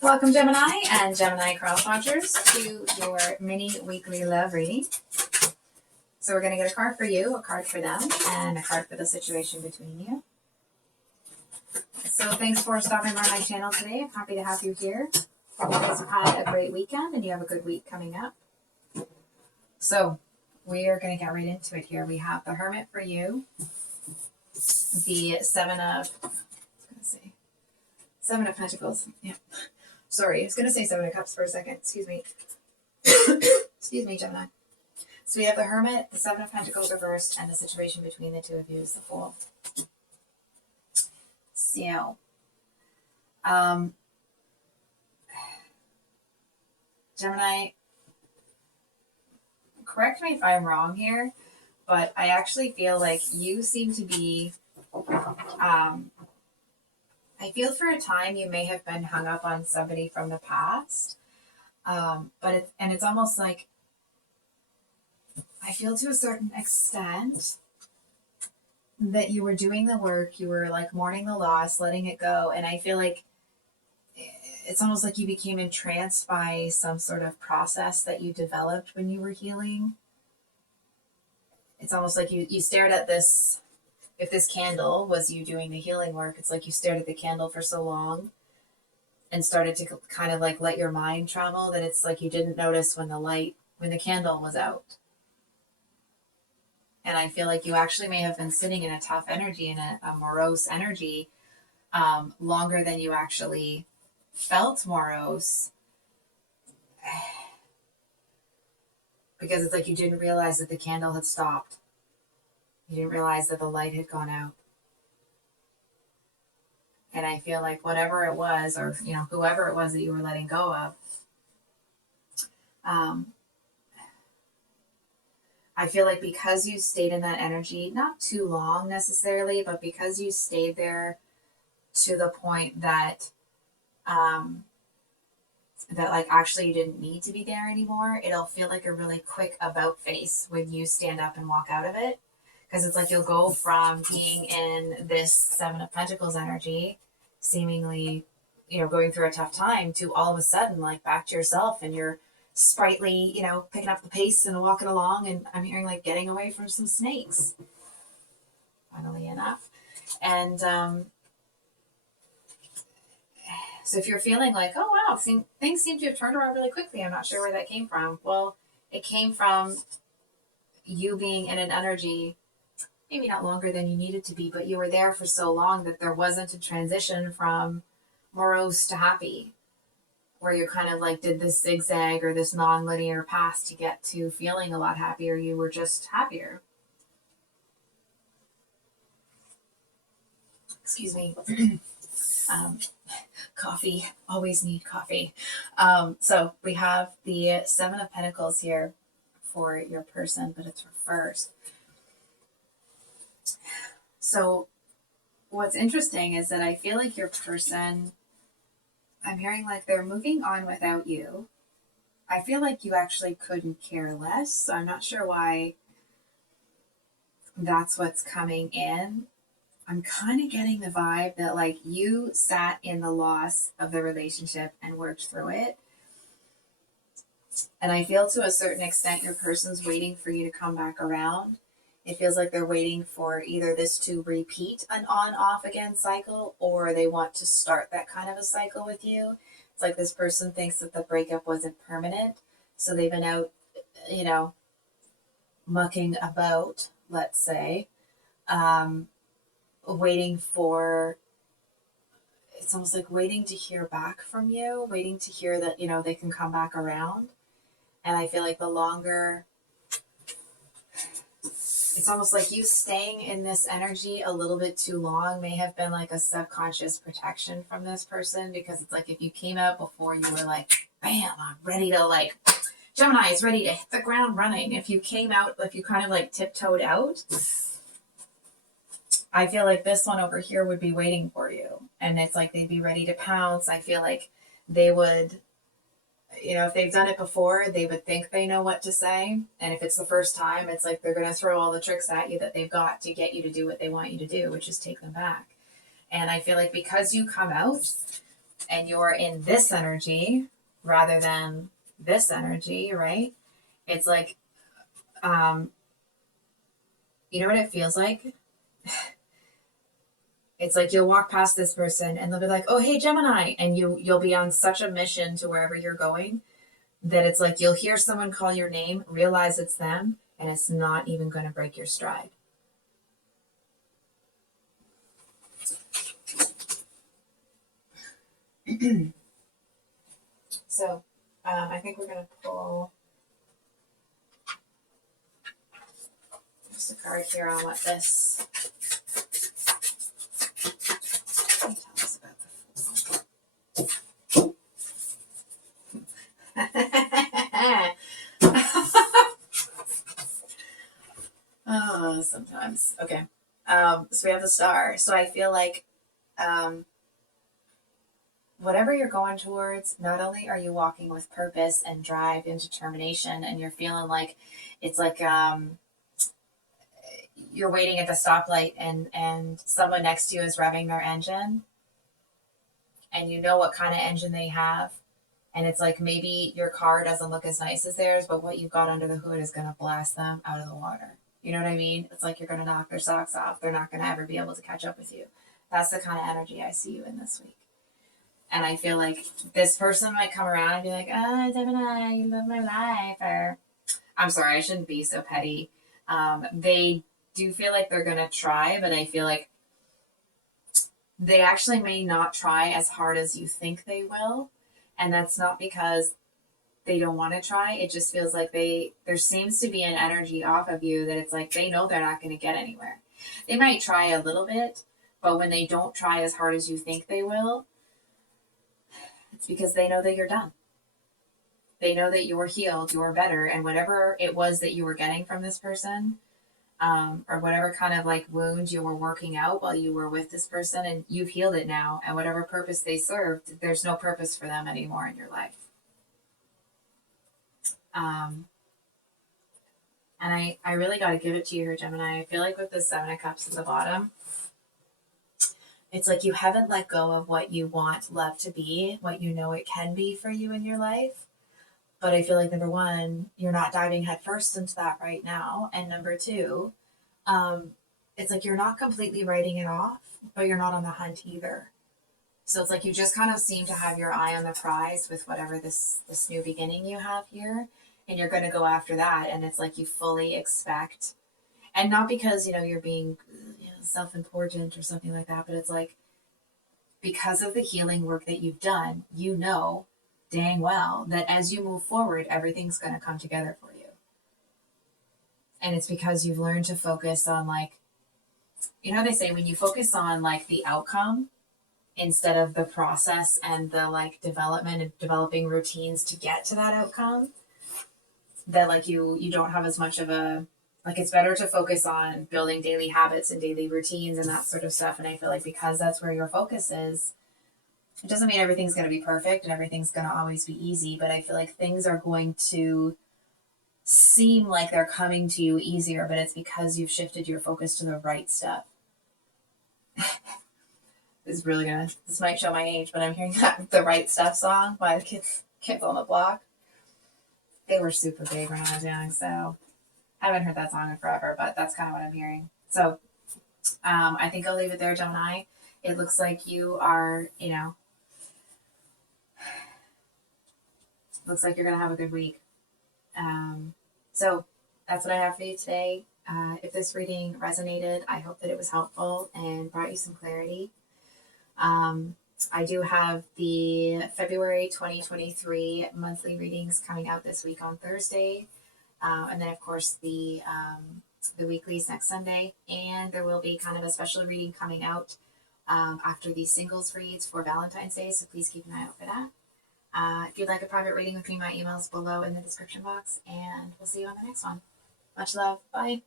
Welcome, Gemini and Gemini cross watchers, to your mini weekly love reading. So we're going to get a card for you, a card for them, and a card for the situation between you. So thanks for stopping by my channel today. I'm happy to have you here. Hope you guys have had a great weekend and you have a good week coming up. So we are going to get right into it here. We have the Hermit for you, the Seven of Pentacles. Yeah. Sorry, I was going to say Seven of Cups for a second. Excuse me. Excuse me, Gemini. So we have the Hermit, the Seven of Pentacles reversed, and the situation between the two of you is the Fool. So, Gemini, correct me if I'm wrong here, but I actually feel like you seem to be, I feel for a time you may have been hung up on somebody from the past, but it's almost like, I feel to a certain extent that you were doing the work, you were like mourning the loss, letting it go, and I feel like it's almost like you became entranced by some sort of process that you developed when you were healing. It's almost like you stared at this. If this candle was you doing the healing work, it's like you stared at the candle for so long and started to kind of like let your mind travel that it's like you didn't notice when the candle was out. And I feel like you actually may have been sitting in a tough energy, in a morose energy, longer than you actually felt morose. Because it's like you didn't realize that the candle had stopped. You didn't realize that the light had gone out. And I feel like whatever it was, or whoever it was that you were letting go of, I feel like because you stayed in that energy, not too long necessarily, but because you stayed there to the point that that like actually you didn't need to be there anymore, it'll feel like a really quick about face when you stand up and walk out of it. Because it's like you'll go from being in this Seven of Pentacles energy, seemingly, going through a tough time, to all of a sudden like back to yourself, and you're sprightly, picking up the pace and walking along, and I'm hearing like getting away from some snakes, funnily enough. And so if you're feeling like, oh wow, things seem to have turned around really quickly, I'm not sure where that came from. Well, it came from you being in an energy, maybe not longer than you needed to be, but you were there for so long that there wasn't a transition from morose to happy, where you kind of like did this zigzag or this non-linear path to get to feeling a lot happier. You were just happier. Excuse me. Coffee. Always need coffee. So we have the Seven of Pentacles here for your person, but it's reversed. So what's interesting is that I feel like your person, I'm hearing like they're moving on without you. I feel like you actually couldn't care less. So I'm not sure why that's what's coming in. I'm kind of getting the vibe that like you sat in the loss of the relationship and worked through it. And I feel to a certain extent your person's waiting for you to come back around. It feels like they're waiting for either this to repeat an on-off again cycle, or they want to start that kind of a cycle with you. It's like this person thinks that the breakup wasn't permanent. So they've been out, mucking about, let's say, waiting for, it's almost like waiting to hear back from you, waiting to hear that, they can come back around. And I feel like the longer, it's almost like you staying in this energy a little bit too long may have been like a subconscious protection from this person, because it's like if you came out before you were like, bam, I'm ready to like, Gemini is ready to hit the ground running. If you came out, if you kind of like tiptoed out, I feel like this one over here would be waiting for you. And it's like they'd be ready to pounce. I feel like they would, if they've done it before, they would think they know what to say. And if it's the first time, it's like they're going to throw all the tricks at you that they've got to get you to do what they want you to do, which is take them back. And I feel like because you come out, and you're in this energy rather than this energy, right? It's like, you know what it feels like? It's like you'll walk past this person and they'll be like, "Oh, hey, Gemini," and you'll be on such a mission to wherever you're going that it's like you'll hear someone call your name, realize it's them, and it's not even going to break your stride. So, I think we're going to pull just a card here on what this tell us about the oh, sometimes. Okay. So we have the star. So I feel like whatever you're going towards, not only are you walking with purpose and drive and determination, and you're feeling like it's like you're waiting at the stoplight and someone next to you is revving their engine, and you know what kind of engine they have. And it's like maybe your car doesn't look as nice as theirs, but what you've got under the hood is going to blast them out of the water. You know what I mean? It's like you're going to knock their socks off. They're not going to ever be able to catch up with you. That's the kind of energy I see you in this week. And I feel like this person might come around and be like, "Oh, Gemini, you love my life." Or, I'm sorry, I shouldn't be so petty. They do feel like they're going to try, but I feel like they actually may not try as hard as you think they will. And that's not because they don't want to try. It just feels like there seems to be an energy off of you that it's like they know they're not going to get anywhere. They might try a little bit, but when they don't try as hard as you think they will, it's because they know that you're done. They know that you're healed, you're better, and whatever it was that you were getting from this person, or whatever kind of like wound you were working out while you were with this person, and you've healed it now, and whatever purpose they served, there's no purpose for them anymore in your life. And I really got to give it to you here, Gemini. I feel like with the Seven of Cups at the bottom, it's like you haven't let go of what you want love to be, what you know it can be for you in your life. But I feel like number one, you're not diving headfirst into that right now. And number two, it's like you're not completely writing it off, but you're not on the hunt either. So it's like you just kind of seem to have your eye on the prize with whatever this new beginning you have here, and you're going to go after that. And it's like you fully expect, and not because you're being self-important or something like that, but it's like because of the healing work that you've done, dang well that as you move forward, everything's going to come together for you. And it's because you've learned to focus on they say when you focus on the outcome instead of the process and the development and developing routines to get to that outcome, that you don't have as much of a it's better to focus on building daily habits and daily routines and that sort of stuff. And I feel like because that's where your focus is, it doesn't mean everything's going to be perfect and everything's going to always be easy, but I feel like things are going to seem like they're coming to you easier, but it's because you've shifted your focus to the right stuff. This might show my age, but I'm hearing that The Right Stuff song by the kids on the block. They were super big when I was young, so I haven't heard that song in forever, but that's kind of what I'm hearing. So I think I'll leave it there, Gemini. It looks like you are, looks like you're going to have a good week. So that's what I have for you today. If this reading resonated, I hope that it was helpful and brought you some clarity. I do have the February 2023 monthly readings coming out this week on Thursday. And then, of course, the weeklies next Sunday. And there will be kind of a special reading coming out after the singles reads for Valentine's Day. So please keep an eye out for that. If you'd like a private reading with me, my email is below in the description box. And we'll see you on the next one. Much love. Bye.